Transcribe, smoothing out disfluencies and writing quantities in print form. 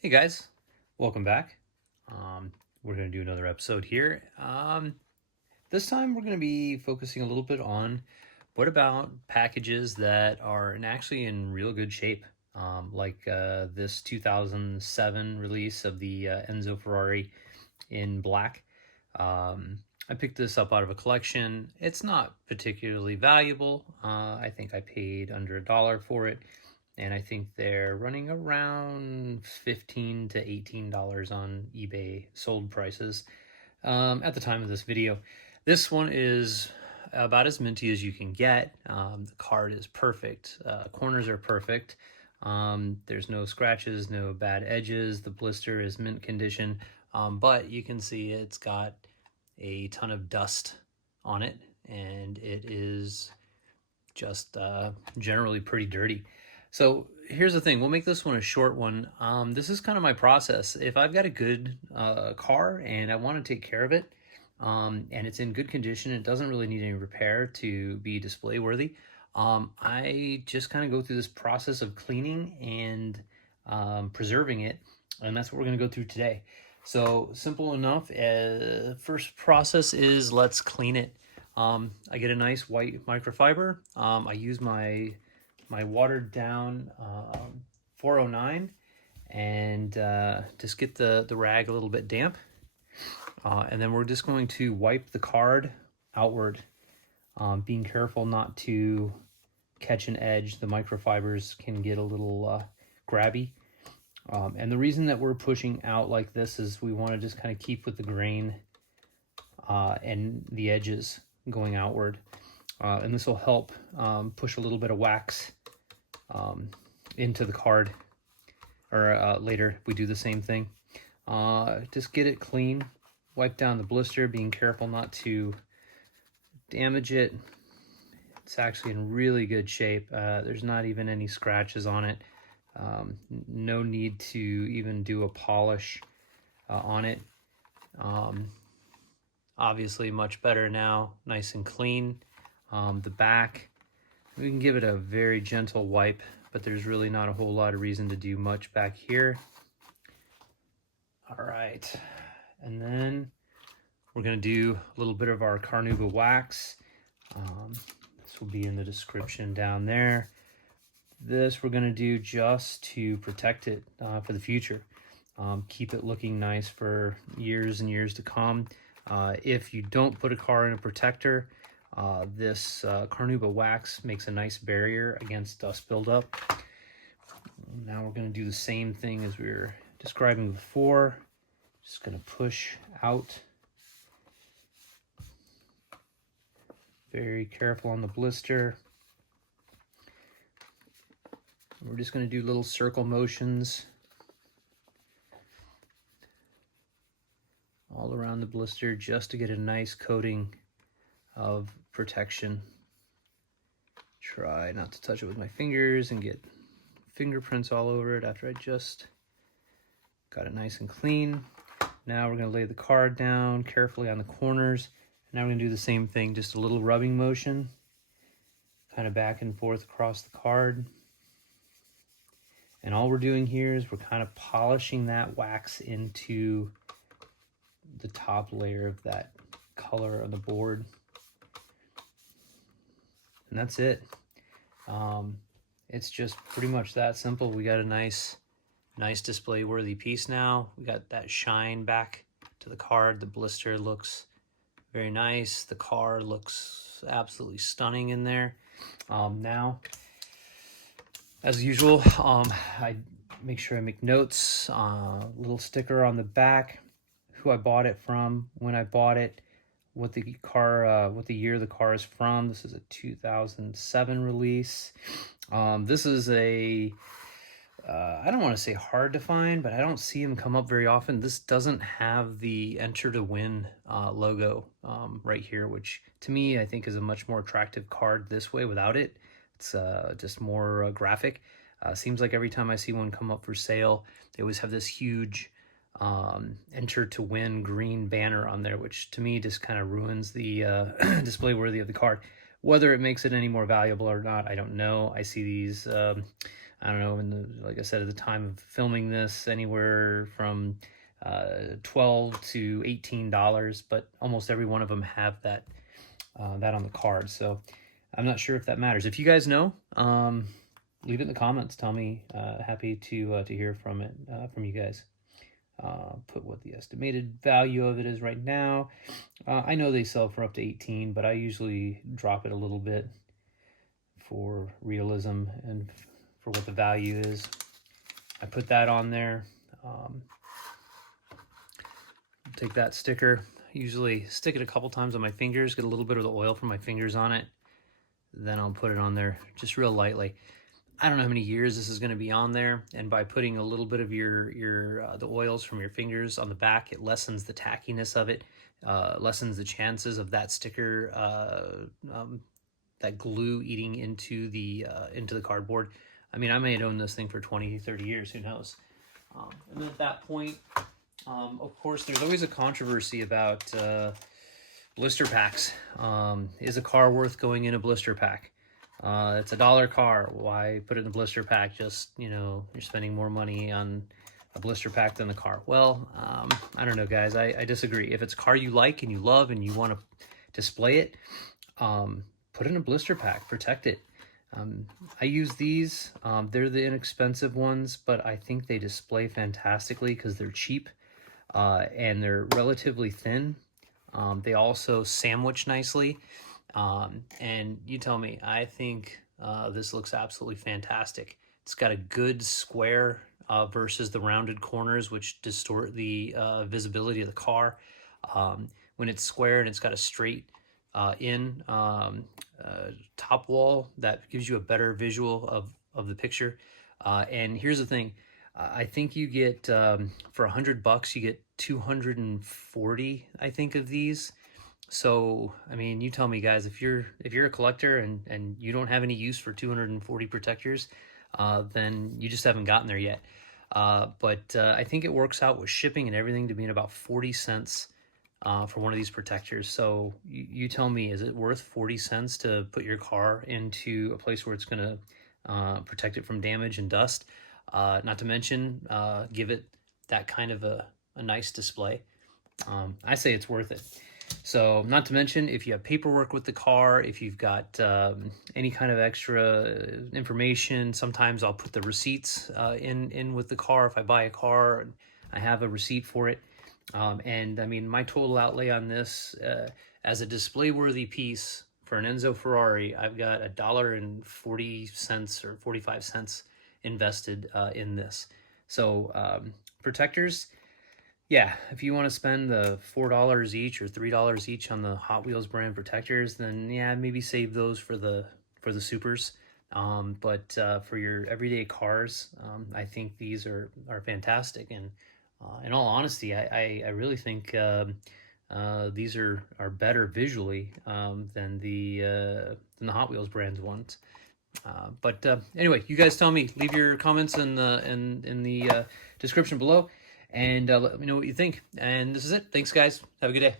Hey guys, welcome back. We're going to do another episode here. This time we're going to be focusing a little bit on what about packages that are actually in real good shape, like this 2007 release of the Enzo Ferrari in black. I picked this up out of a collection. It's not particularly valuable. I think I paid under $1 for it, and I think they're running around $15 to $18 on eBay sold prices at the time of this video. This one is about as minty as you can get. The card is perfect. Corners are perfect. There's no scratches, no bad edges. The blister is mint condition, but you can see it's got a ton of dust on it, and it is just generally pretty dirty. So here's the thing, we'll make this one a short one. This is kind of my process. If I've got a good car and I want to take care of it, and it's in good condition, it doesn't really need any repair to be display worthy, I just kind of go through this process of cleaning and preserving it, and that's what we're going to go through today. So simple enough. First process is let's clean it. I get a nice white microfiber. I use my watered down 409 and just get the rag a little bit damp. And then we're just going to wipe the card outward, being careful not to catch an edge. The microfibers can get a little grabby. And the reason that we're pushing out like this is we want to just kind of keep with the grain and the edges going outward. And this will help push a little bit of wax into the card, or later we do the same thing. Just get it clean, wipe down the blister, being careful not to damage it. It's actually in really good shape. There's not even any scratches on it. No need to even do a polish on it. Obviously much better now, nice and clean. The back, we can give it a very gentle wipe, but there's really not a whole lot of reason to do much back here. All right, and then we're gonna do a little bit of our Carnauba wax. This will be in the description down there. This we're gonna do just to protect it for the future. Keep it looking nice for years and years to come. If you don't put a car in a protector, this Carnauba wax makes a nice barrier against dust buildup. Now we're going to do the same thing as we were describing before. Just going to push out. Very careful on the blister. We're just going to do little circle motions all around the blister just to get a nice coating of protection. Try not to touch it with my fingers and get fingerprints all over it after I just got it nice and clean. Now we're going to lay the card down carefully on the corners. Now we're going to do the same thing, just a little rubbing motion, kind of back and forth across the card. And all we're doing here is we're kind of polishing that wax into the top layer of that color on the board. And that's it. It's just pretty much that simple. We got a nice display worthy piece now. We got that shine back to the card. The blister looks very nice. The car looks absolutely stunning in there. Now, as usual, I make sure I make notes. Little sticker on the back, who I bought it from, when I bought it, what the year the car is from. This is a 2007 release. This is a I don't want to say hard to find, but I don't see them come up very often. This doesn't have the Enter to Win logo right here, which to me I think is a much more attractive card this way without it. It's just more graphic. Seems like every time I see one come up for sale, they always have this huge Enter to Win green banner on there, which to me just kind of ruins the display worthy of the card. Whether it makes it any more valuable or not, I don't know. I see these I don't know, like I said, at the time of filming this, anywhere from $12 to $18, but almost every one of them have that on the card. So I'm not sure if that matters. If you guys know, leave it in the comments. Tell me. Happy to hear from you guys. Put what the estimated value of it is right now. I know they sell for up to 18, but I usually drop it a little bit for realism and for what the value is. I put that on there. Take that sticker, usually stick it a couple times on my fingers, get a little bit of the oil from my fingers on it. Then I'll put it on there just real lightly. I don't know how many years this is going to be on there, and by putting a little bit of the oils from your fingers on the back, it lessens the tackiness of it, lessens the chances of that sticker, that glue eating into the cardboard. I mean, I may have owned this thing for 20, 30 years, who knows? And then at that point, of course, there's always a controversy about blister packs. Is a car worth going in a blister pack? It's $1 car. Why put it in a blister pack? Just, you're spending more money on a blister pack than the car. Well, I don't know, guys. I disagree. If it's a car you like and you love and you want to display it, put it in a blister pack. Protect it. I use these. They're the inexpensive ones, but I think they display fantastically because they're cheap and they're relatively thin. They also sandwich nicely. And you tell me, I think this looks absolutely fantastic. It's got a good square versus the rounded corners, which distort the visibility of the car. When it's square and it's got a straight top wall, that gives you a better visual of the picture. And here's the thing. I think you get, for $100, you get 240, I think, of these. So, I mean, you tell me, guys, if you're a collector and you don't have any use for 240 protectors, then you just haven't gotten there yet. But I think it works out with shipping and everything to be about 40 cents for one of these protectors. So you tell me, is it worth 40 cents to put your car into a place where it's going to protect it from damage and dust? Not to mention, give it that kind of a nice display. I say it's worth it. So, not to mention, if you have paperwork with the car, if you've got any kind of extra information, sometimes I'll put the receipts in with the car. If I buy a car, I have a receipt for it. And I mean, my total outlay on this, as a display-worthy piece for an Enzo Ferrari, I've got $1.40 or 45 cents invested in this. So, protectors. Yeah, if you want to spend the $4 each or $3 each on the Hot Wheels brand protectors, then yeah, maybe save those for the supers. But for your everyday cars, I think these are fantastic. And in all honesty, I really think these are better visually than the Hot Wheels brand ones. But anyway, you guys tell me. Leave your comments in the description below. And let me know what you think. And this is it. Thanks, guys. Have a good day.